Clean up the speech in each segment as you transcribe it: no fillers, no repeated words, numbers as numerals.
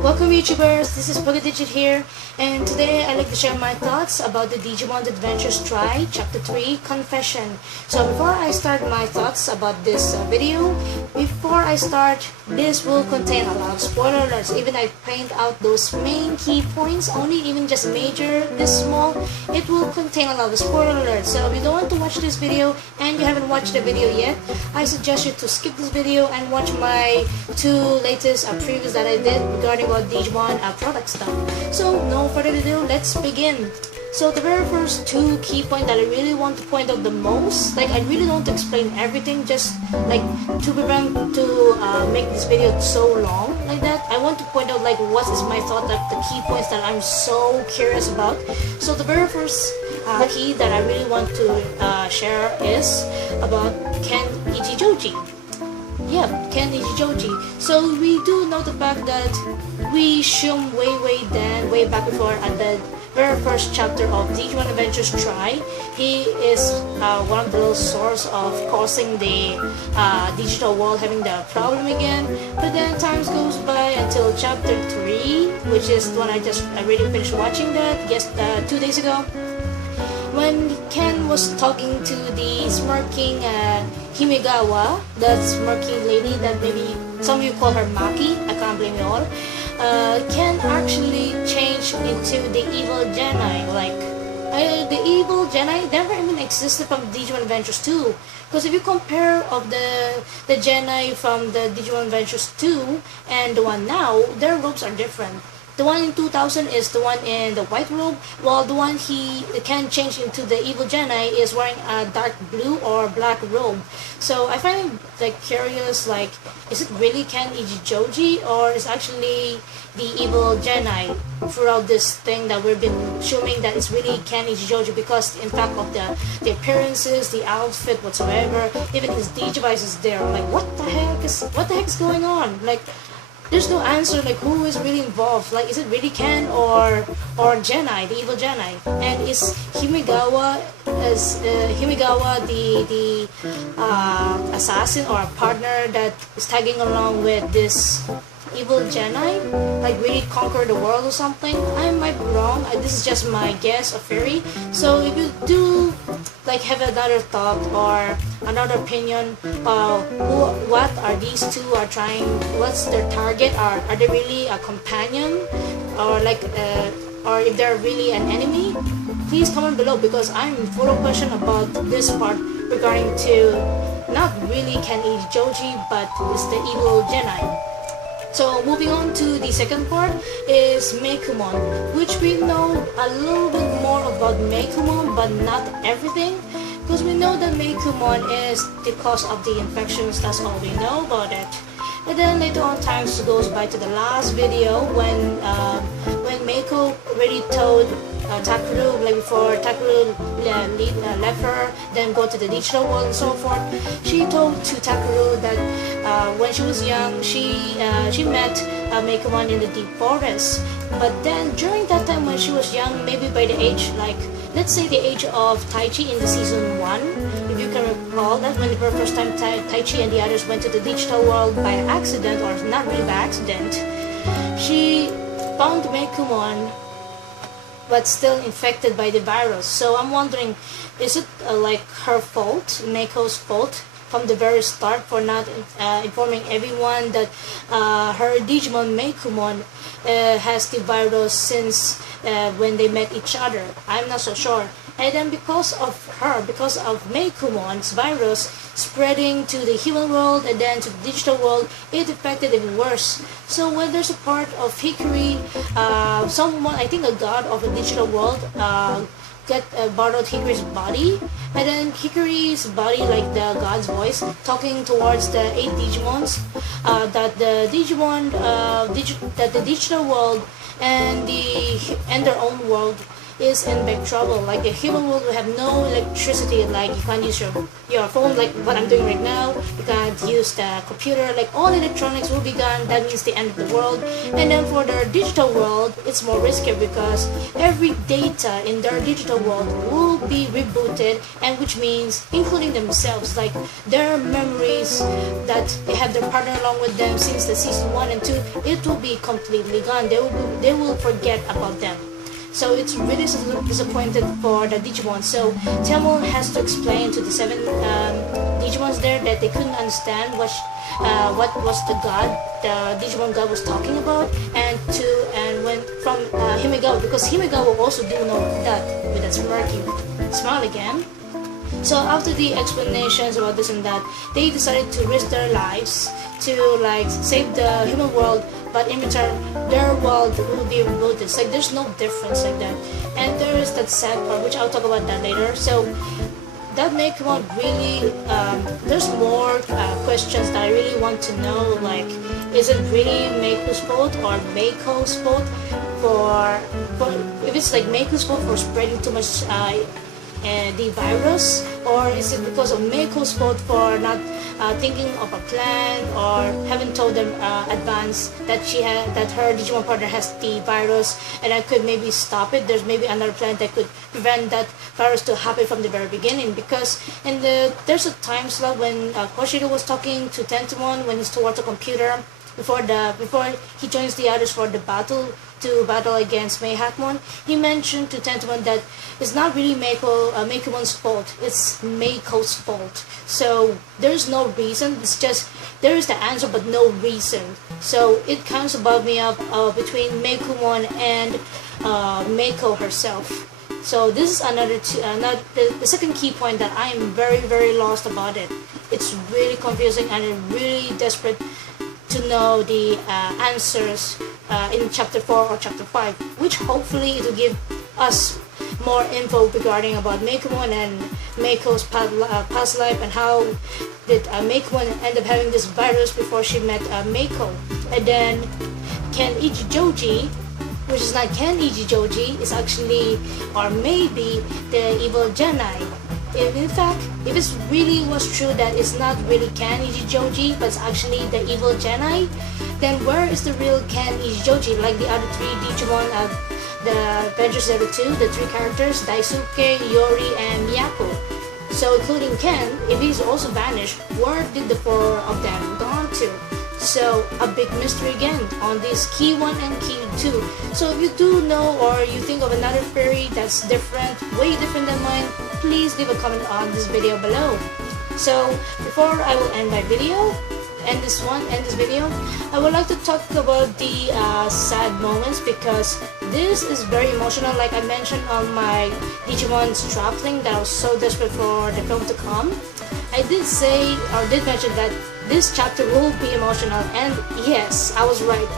Welcome YouTubers, this is Pokediged here, and today I'd like to share my thoughts about the Digimon Adventure Tri Chapter 3 Confession. So before I start my thoughts about this video, this will contain a lot of spoiler alerts. Even I paint out those main key points, only even just major, this small, it will contain a lot of spoiler alerts. So if you don't want to watch this video and you haven't watched the video yet, I suggest you to skip this video and watch my two latest previews that I did regarding about Digimon product stuff. So no further ado, let's begin. So the very first two key points that I really want to point out the most, like I really don't want to explain everything, just like to prevent to make this video so long like that. I want to point out like what is my thought, like the key points that I'm so curious about. So the very first key that I really want to share is about Ken Ichijoji. Yeah, Ken Ichijoji. So we do know the fact that we shun way back before at the very first chapter of Digimon Adventure Tri. He is one of the source of causing the digital world having the problem again. But then times goes by until chapter 3, which is the one I already finished watching that 2 days ago, when Ken was talking to the smirking Himigawa, that smirking lady that maybe some of you call her Maki, I can't blame you all. Ken actually changed into the evil Genai. Like, the evil Genai never even existed from Digimon Adventures 2. Because if you compare of the Genai from the Digimon Adventures 2 and the one now, their robes are different. The one in 2000 is the one in the white robe, while the one he can change into the evil Genai is wearing a dark blue or black robe. So I find it like curious, like is it really Ken Ichijoji or is actually the evil Genai throughout this thing that we've been assuming that it's really Ken Ichijoji, because in fact of the appearances, the outfit, whatsoever, even his Digivice is there. Like what the heck is going on? Like there's no answer, like who is really involved. Like is it really Ken or Genai, the evil Genai? And is Himigawa the assassin or a partner that is tagging along with this evil Genai, like really conquer the world or something? I might be wrong. This is just my guess or theory. So if you do like have another thought or another opinion, what are these two are trying? What's their target? Are they really a companion, or like or if they're really an enemy? Please comment below, because I'm full of question about this part regarding to not really Ken Ichijoji, but it's the evil Genai. So moving on to the second part is Meikumon, which we know a little bit more about Meikumon, but not everything, because we know that Meikumon is the cause of the infections. That's all we know about it. And then later on, times goes by to the last video when Meiko already told Takeru, like before Takeru left her, then go to the digital world and so forth. She told to Takeru that when she was young, she met Meikumon in the deep forest. But then during that time when she was young, maybe by the age, like let's say the age of Taichi in the season 1, if you can recall that when the very first time Taichi and the others went to the digital world by accident, or not really by accident, she found Meikumon but still infected by the virus. So I'm wondering, is it like her fault, Meiko's fault, from the very start for not informing everyone that her Digimon Meikumon has the virus since when they met each other? I'm not so sure. And then because of her, because of Meikumon's virus spreading to the human world and then to the digital world, it affected even worse. So when there's a part of Hikari, someone, I think a god of the digital world, borrowed Hikari's body, and then Hikari's body, like the god's voice, talking towards the 8 Digimons, that the Digimon, that the digital world and their own world is in big trouble. Like the human world will have no electricity, like you can't use your phone like what I'm doing right now, you can't use the computer, like all electronics will be gone. That means the end of the world. And then for their digital world, it's more risky because every data in their digital world will be rebooted, and which means including themselves, like their memories that they have their partner along with them since the season 1 and 2, it will be completely gone. They will forget about them. So it's really disappointed for the Digimon. So Tamon has to explain to the 7 Digimons there that they couldn't understand what was the Digimon god was talking about, and when from Himigawa, because Himigawa also do know that with that smirking smile again. So after the explanations about this and that, they decided to risk their lives to like save the human world, but in return their world will be rebooted. It's like there's no difference like that. And there is that sad part, which I'll talk about that later. So that make one really there's more questions that I really want to know, like is it really Meiko's fault or Meiko's fault for if it's like Meiko's fault for spreading too much the virus, or is it because of Meiko's fault for not thinking of a plan or haven't told them advance that her Digimon partner has the virus and I could maybe stop it. There's maybe another plan that could prevent that virus to happen from the very beginning, because there's a time slot when Koshiro was talking to Tentomon when he's towards a computer before he joins the others for the battle against Mayhatmon. He mentioned to Tentomon that it's not really Meikomon's fault, it's Meiko's fault. So there's no reason, it's just there is the answer but no reason. So it comes above me up between Meikomon and Meiko herself. So this is the second key point that I am very lost about it. It's really confusing and I'm really desperate to know the answers in chapter 4 or chapter 5, which hopefully it will give us more info regarding about Meikomon and Meiko's past life, and how did Meikomon end up having this virus before she met Meiko. And then Ken Ichijoji, which is not Ken Ichijoji, is actually or maybe the evil Genai. In fact, if it really was true that it's not really Ken Ichijoji, but it's actually the evil Genai, then where is the real Ken Ichijoji, like the other 3 Digimon of the Adventures of the 2, the 3 characters, Daisuke, Yori, and Miyako. So including Ken, if he's also vanished, where did the 4 of them gone to? So a big mystery again on this key 1 and key 2. So if you do know or you think of another theory that's different, way different than mine, please leave a comment on this video below. So before I will end this video, I would like to talk about the sad moments, because this is very emotional. Like I mentioned on my Digimon Strap link that I was so desperate for the film to come, I did say or did mention that this chapter will be emotional, and yes, I was right.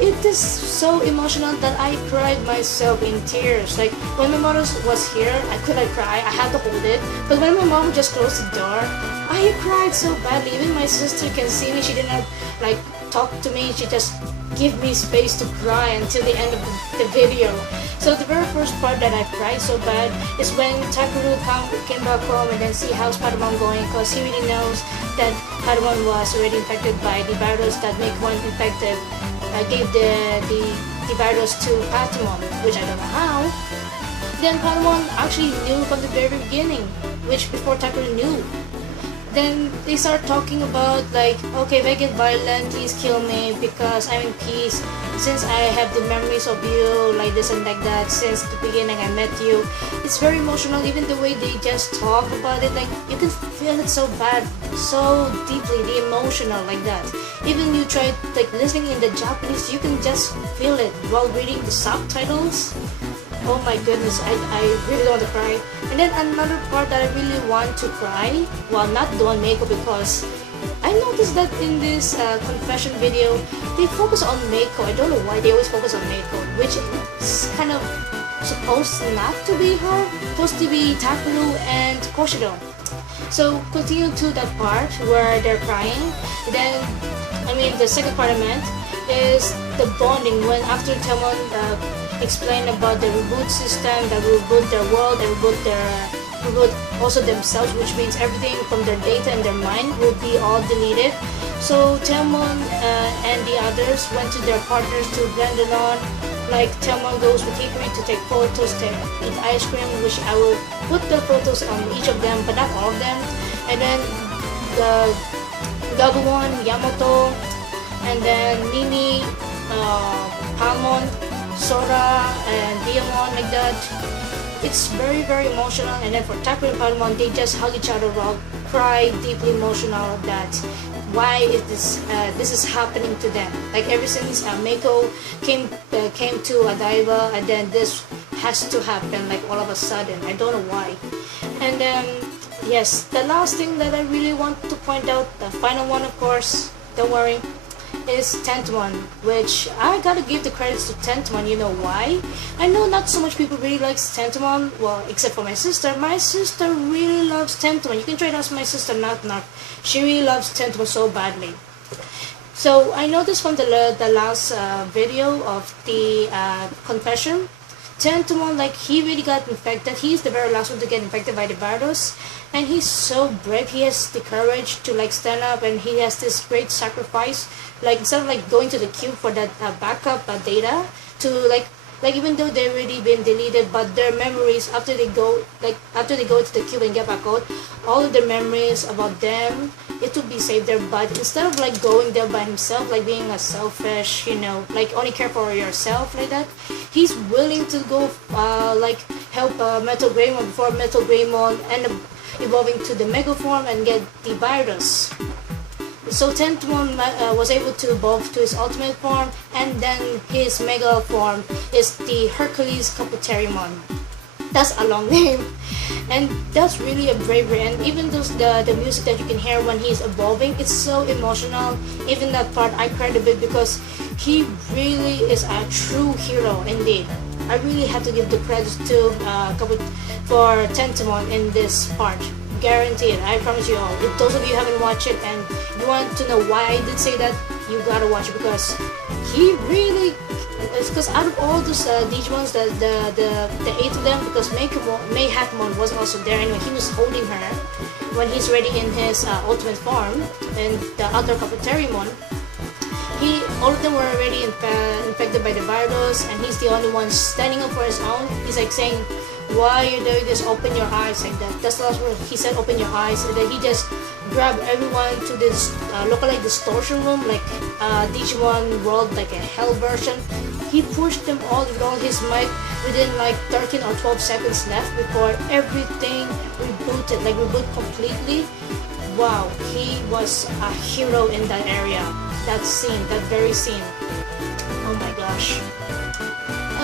It is so emotional that I cried myself in tears. Like when my mother was here, I couldn't cry, I had to hold it. But when my mom just closed the door, I cried so badly. Even my sister can see me, she didn't like talk to me, she just give me space to cry until the end of the video. So the very first part that I cried so bad is when Takuru came back home and then see how's Patamon going, because he really knows that Patamon was already infected by the virus that Meikomon infected. Gave the virus to Patamon, which I don't know how. Then Patamon actually knew from the very beginning, which before Takuru knew. Then they start talking about like, okay, if I get violent, please kill me because I'm in peace. Since I have the memories of you, like this and like that, since the beginning I met you. It's very emotional, even the way they just talk about it, like you can feel it so bad, so deeply, the emotional like that. Even you try like listening in the Japanese, you can just feel it while reading the subtitles. Oh my goodness, I really don't want to cry. And then another part that I really want to cry, well, not the one Meiko, because I noticed that in this confession video, they focus on Meiko. I don't know why they always focus on Meiko, which is kind of supposed not to be her, supposed to be Takuru and Koshiro. So continue to that part where they're crying. Then, I mean, the second part I meant is the bonding when after Tamon explain about the reboot system, that reboot their world, and reboot also themselves, which means everything from their data and their mind will be all deleted. So Telmon and the others went to their partners to blend it on. Like Telmon goes with Hikari to take photos, to eat ice cream, which I will put the photos on each of them, but not all of them. And then the Gabumon, Yamato, and then Mimi, Palmon, Sora, and Diamond, like that. It's very, very emotional. And then for Taku and Palmon, they just hug each other out, cry, deeply emotional that why is this is happening to them. Like ever since Meiko came to Adaiba, and then this has to happen like all of a sudden. I don't know why. And then yes, the last thing that I really want to point out, the final one, of course, don't worry, is Tentomon, which I gotta give the credits to Tentomon. You know why? I know not so much people really likes Tentomon, well, except for my sister. My sister really loves Tentomon. You can try to ask my sister, Knock Knock. She really loves Tentomon so badly. So I noticed from the last video of the confession, Tentomon, like, he really got infected. He's the very last one to get infected by the virus, and he's so brave. He has the courage to like stand up, and he has this great sacrifice. Like instead of like going to the cube for that backup data, to like even though they've already been deleted, but their memories after they go to the cube and get back out, all of their memories about them, it would be saved there. But instead of like going there by himself, like being a selfish, you know, like only care for yourself like that, he's willing to go like help Metal Greymon before Metal Greymon end up evolving to the Mega form and get the virus. So Tentomon was able to evolve to his ultimate form, and then his Mega form is the Hercules Caputerimon. That's a long name, and that's really a bravery. And even those the music that you can hear when he's evolving, it's so emotional. Even that part, I cried a bit because he really is a true hero indeed. I really have to give the credit to for Tentomon in this part. Guaranteed, I promise you all. If those of you haven't watched it and you want to know why I did say that, you gotta watch it, because he really, it's because out of all those Digimons, the 8 of them, because Mayhackmon was also there anyway, he was holding her when he's ready in his ultimate form, and the other Caputerimon, all of them were already infected by the virus, and he's the only one standing up for his own. He's like saying, why you're doing this, open your eyes, like that. That's the last word he said, open your eyes. And then he just grabbed everyone to this lookalike distortion room, like Digimon World, like a hell version. He pushed them all with all his might within like 13 or 12 seconds left before everything rebooted, like reboot completely. Wow, he was a hero in that area. That scene, that very scene. Oh my gosh.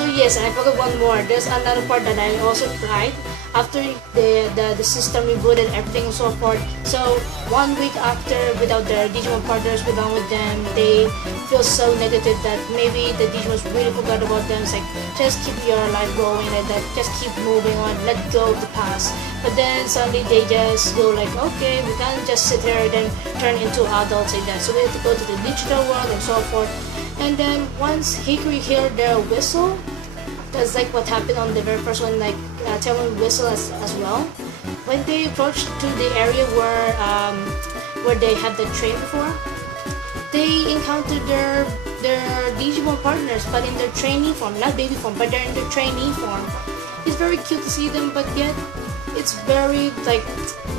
Oh yes, I forgot one more. There's another part that I also cried after the system rebooted, everything and so forth. So 1 week after, without their Digimon partners belong with them, they feel so negative that maybe the Digimons really forgot about them. It's like, just keep your life going like that, just keep moving on, let go of the past. But then suddenly they just go like, okay, we can't just sit here and then turn into adults like that. So we have to go to the digital world and so forth. And then once Hikari heard their whistle, that's like what happened on the very first one, like Telmon whistle as well. When they approached to the area where they had the train before, they encountered their Digimon partners, but in their trainee form, not baby form, but they're in their trainee form. It's very cute to see them, but yet it's very like,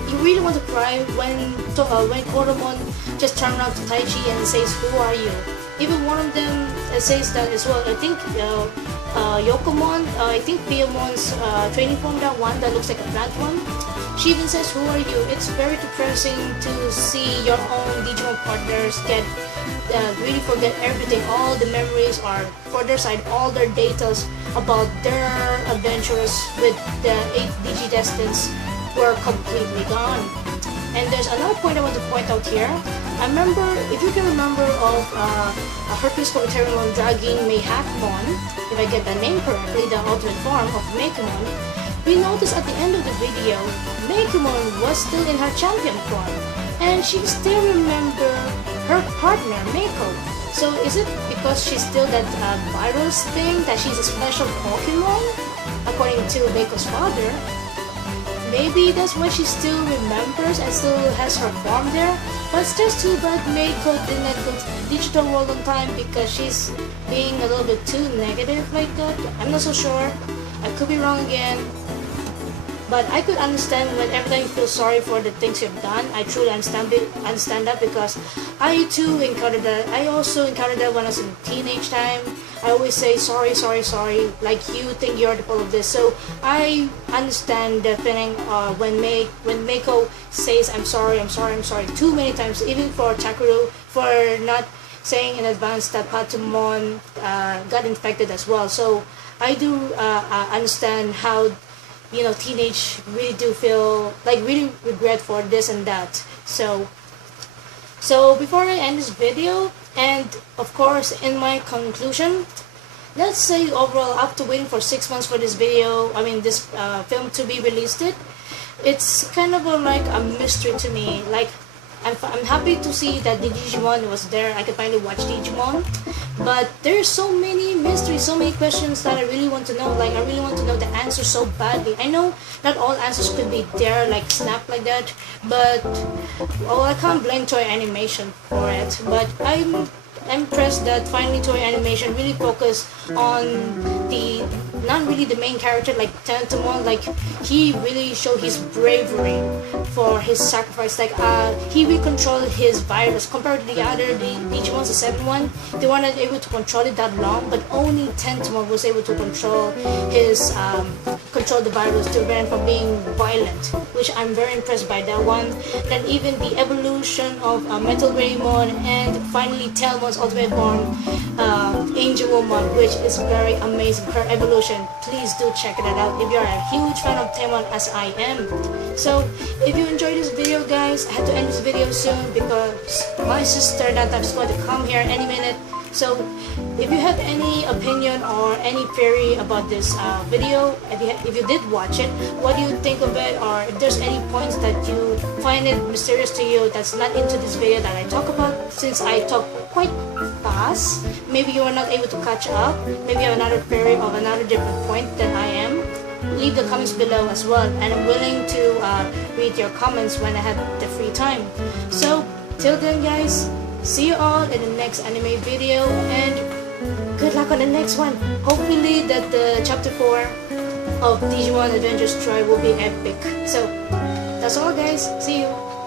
you really want to cry when Koromon just turned around to Taichi and says, who are you? Even one of them says that as well. I think Yokomon, I think Piamon's training form, that one that looks like a plant one, she even says, who are you? It's very depressing to see your own Digimon partners get really forget everything. All the memories are for their side, all their datas about their adventures with the 8 Digidestins were completely gone. And there's another point I want to point out here. I remember, if you can remember, of Hercules Caputerimon dragging Mayhackmon, if I get the name correctly, the ultimate form of Mayhackmon, we noticed at the end of the video, Mayhackmon was still in her champion form, and she still remembered her partner, Meiko. So is it because she's still that virus thing that she's a special Pokemon? According to Mako's father. Maybe that's why she still remembers and still has her form there. But it's just too bad Mako did not go to the digital world on time because she's being a little bit too negative like that. I'm not so sure. I could be wrong again. But I could understand when every time you feel sorry for the things you've done. I truly understand that because I too encountered that. I also encountered that when I was in teenage time. I always say sorry, sorry, sorry, like you think you're the part of this. So I understand the feeling when Mako says I'm sorry too many times, even for Chakuru, for not saying in advance that Patamon got infected as well. So I do understand how, you know, teenage really do feel like really regret for this and that. So before I end this video, and of course in my conclusion, let's say overall after waiting for 6 months for this video, I mean this film to be released, it's kind of like a mystery to me. Like I'm happy to see that the Digimon was there. I could finally watch Digimon, but there's so many mysteries, so many questions that I really want to know. Like I really want to know the answers so badly. I know not all answers could be there, like snap like that, but well, I can't blame Toei Animation for it. But I'm impressed that finally Toei Animation really focused on the not really the main character like Tentomon. Like he really showed his bravery for his sacrifice. Like he will control his virus compared to the other Digimon, the 7th one. They were not able to control it that long, but only Tentomon was able to control his control the virus to prevent from being violent, which I'm very impressed by that one. Then even the evolution of Metal Greymon and finally Telmon's ultimate form, Angel Woman, which is very amazing. Her evolution, please do check it out if you're a huge fan of Telmon as I am. So if you enjoyed this video, guys, I had to end this video soon because my sister that is going to come here any minute. So if you have any opinion or any theory about this video, if you did watch it, what do you think of it, or if there's any points that you find it mysterious to you that's not into this video that I talk about, since I talk quite fast, maybe you are not able to catch up, maybe you have another theory of another different point than I am, leave the comments below as well, and I'm willing to read your comments when I have the free time. So till then, guys, see you all in the next anime video, and good luck on the next one. Hopefully that the chapter 4 of Digimon Adventure Tri will be epic. So that's all, guys. See you.